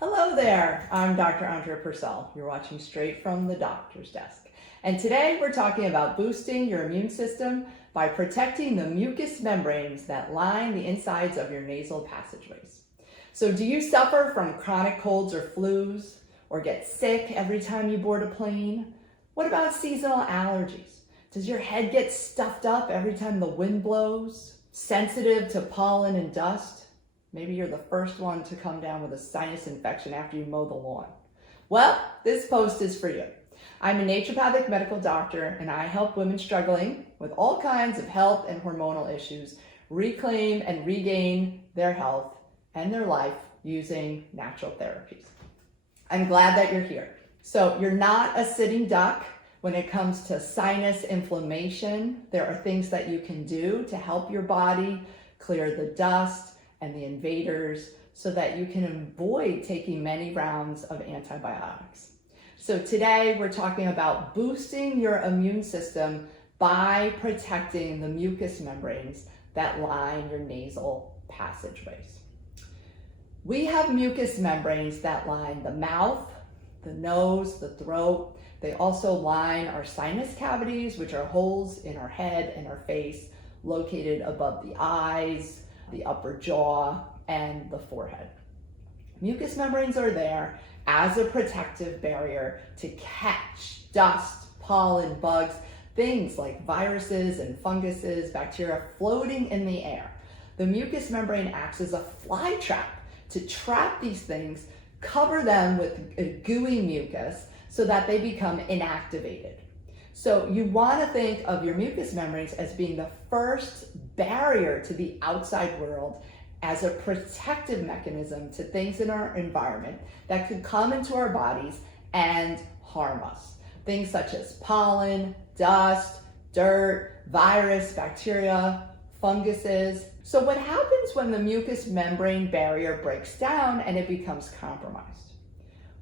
Hello there, I'm Dr. Andrea Purcell. You're watching straight from the doctor's desk. And today we're talking about boosting your immune system by protecting the mucous membranes that line the insides of your nasal passageways. So do you suffer from chronic colds or flus, or get sick every time you board a plane? What about seasonal allergies? Does your head get stuffed up every time the wind blows? Sensitive to pollen and dust? Maybe you're the first one to come down with a sinus infection after you mow the lawn. Well, this post is for you. I'm a naturopathic medical doctor, and I help women struggling with all kinds of health and hormonal issues reclaim and regain their health and their life using natural therapies. I'm glad that you're here. So you're not a sitting duck when it comes to sinus inflammation. There are things that you can do to help your body clear the dust and the invaders so that you can avoid taking many rounds of antibiotics. So today we're talking about boosting your immune system by protecting the mucous membranes that line your nasal passageways. We have mucous membranes that line the mouth, the nose, the throat. They also line our sinus cavities, which are holes in our head and our face located above the eyes, the upper jaw, and the forehead. Mucous membranes are there as a protective barrier to catch dust, pollen, bugs, things like viruses and funguses, bacteria floating in the air. The mucous membrane acts as a fly trap to trap these things, cover them with a gooey mucus so that they become inactivated. So you want to think of your mucous membranes as being the first barrier to the outside world, as a protective mechanism to things in our environment that could come into our bodies and harm us. Things such as pollen, dust, dirt, virus, bacteria, funguses. So what happens when the mucous membrane barrier breaks down and it becomes compromised?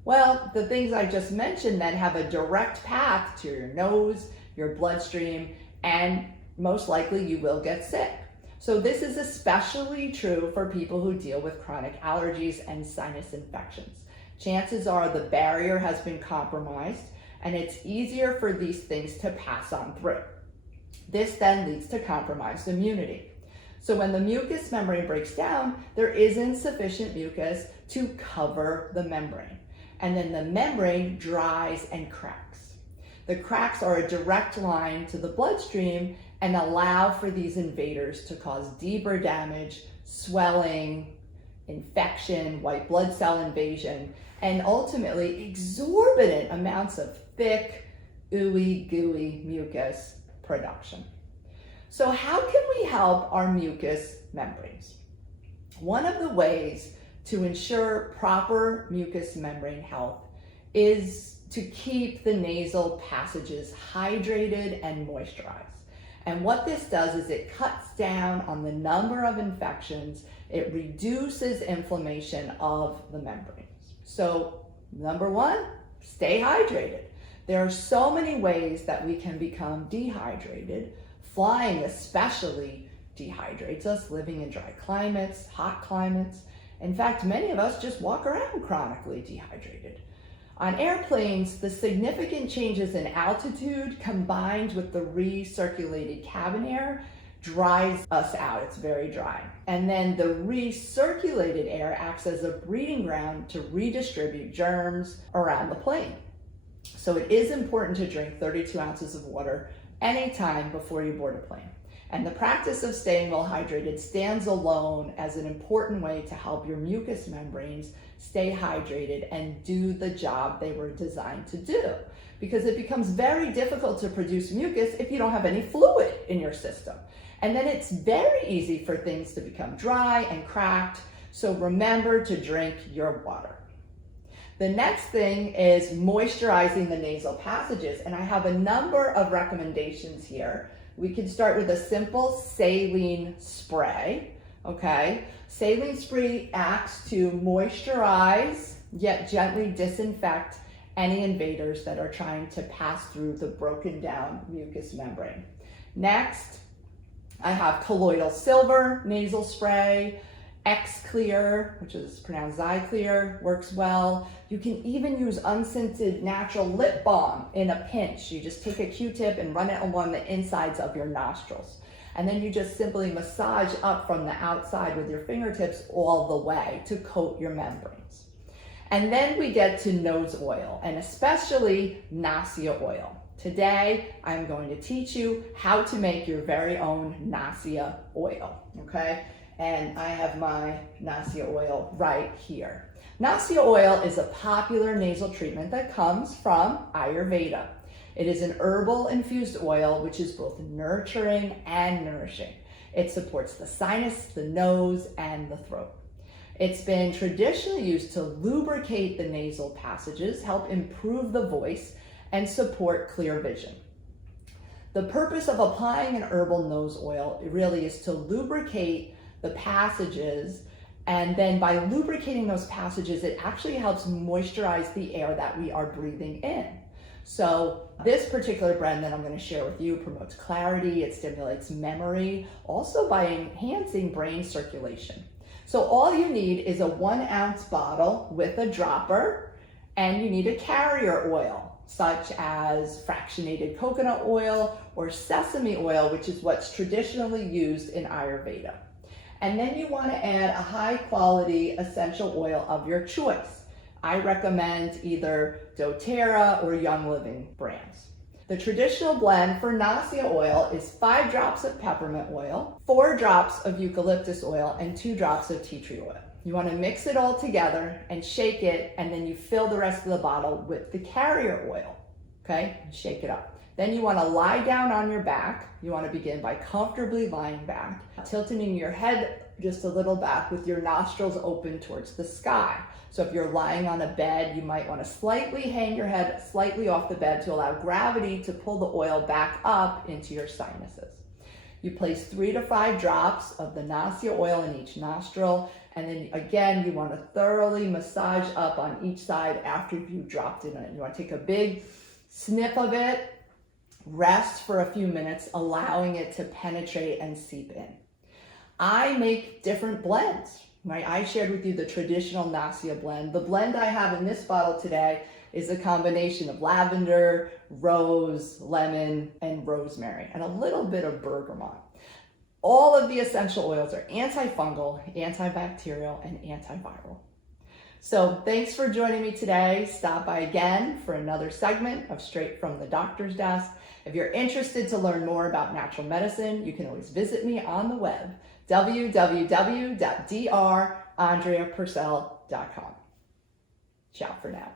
Well, the things I just mentioned then have a direct path to your nose, your bloodstream, and most likely you will get sick. So this is especially true for people who deal with chronic allergies and sinus infections. Chances are the barrier has been compromised and it's easier for these things to pass on through. This then leads to compromised immunity. So when the mucous membrane breaks down, there isn't sufficient mucus to cover the membrane. And then the membrane dries and cracks. The cracks are a direct line to the bloodstream and allow for these invaders to cause deeper damage, swelling, infection, white blood cell invasion, and ultimately exorbitant amounts of thick, ooey gooey mucus production. So how can we help our mucous membranes? One of the ways to ensure proper mucous membrane health is to keep the nasal passages hydrated and moisturized. And what this does is it cuts down on the number of infections, it reduces inflammation of the membranes. So number one, stay hydrated. There are so many ways that we can become dehydrated. Flying especially dehydrates us, living in dry climates, hot climates. In fact, many of us just walk around chronically dehydrated. On airplanes, the significant changes in altitude combined with the recirculated cabin air dries us out. It's very dry. And then the recirculated air acts as a breeding ground to redistribute germs around the plane. So it is important to drink 32 ounces of water anytime before you board a plane. And the practice of staying well hydrated stands alone as an important way to help your mucous membranes stay hydrated and do the job they were designed to do. Because it becomes very difficult to produce mucus if you don't have any fluid in your system. And then it's very easy for things to become dry and cracked. So remember to drink your water. The next thing is moisturizing the nasal passages. And I have a number of recommendations here. We can start with a simple saline spray, okay? Saline spray acts to moisturize, yet gently disinfect any invaders that are trying to pass through the broken down mucous membrane. Next, I have colloidal silver nasal spray. X-Clear, which is pronounced Xyclear, works well. You can even use unscented natural lip balm in a pinch. You just take a Q-tip and run it along the insides of your nostrils. And then you just simply massage up from the outside with your fingertips all the way to coat your membranes. And then we get to nose oil, and especially Nasal oil. Today, I'm going to teach you how to make your very own Nasal oil, okay? And I have my Nasal oil right here. Nasal oil is a popular nasal treatment that comes from Ayurveda. It is an herbal infused oil which is both nurturing and nourishing. It supports the sinus, the nose, and the throat. It's been traditionally used to lubricate the nasal passages, help improve the voice, and support clear vision. The purpose of applying an herbal nose oil really is to lubricate the passages, and then by lubricating those passages, it actually helps moisturize the air that we are breathing in. So this particular blend that I'm going to share with you promotes clarity, it stimulates memory, also by enhancing brain circulation. So all you need is a 1 ounce bottle with a dropper, and you need a carrier oil, such as fractionated coconut oil or sesame oil, which is what's traditionally used in Ayurveda. And then you want to add a high quality essential oil of your choice. I recommend either doTERRA or Young Living brands. The traditional blend for Nasal oil is 5 drops of peppermint oil, 4 drops of eucalyptus oil, and 2 drops of tea tree oil. You want to mix it all together and shake it, and then you fill the rest of the bottle with the carrier oil, okay? Shake it up. Then you want to lie down on your back. You want to begin by comfortably lying back, tilting your head just a little back with your nostrils open towards the sky. So if you're lying on a bed, you might want to slightly hang your head slightly off the bed to allow gravity to pull the oil back up into your sinuses. You place 3 to 5 drops of the Nasal oil in each nostril, and then again, you want to thoroughly massage up on each side after you've dropped it in. You want to take a big sniff of it, rest for a few minutes, allowing it to penetrate and seep in. I make different blends, right? I shared with you the traditional Nasal blend. The blend I have in this bottle today is a combination of lavender, rose, lemon, and rosemary, and a little bit of bergamot. All of the essential oils are antifungal, antibacterial, and antiviral. So thanks for joining me today. Stop by again for another segment of Straight from the Doctor's Desk. If you're interested to learn more about natural medicine, you can always visit me on the web, www.drandreapurcell.com. Ciao for now.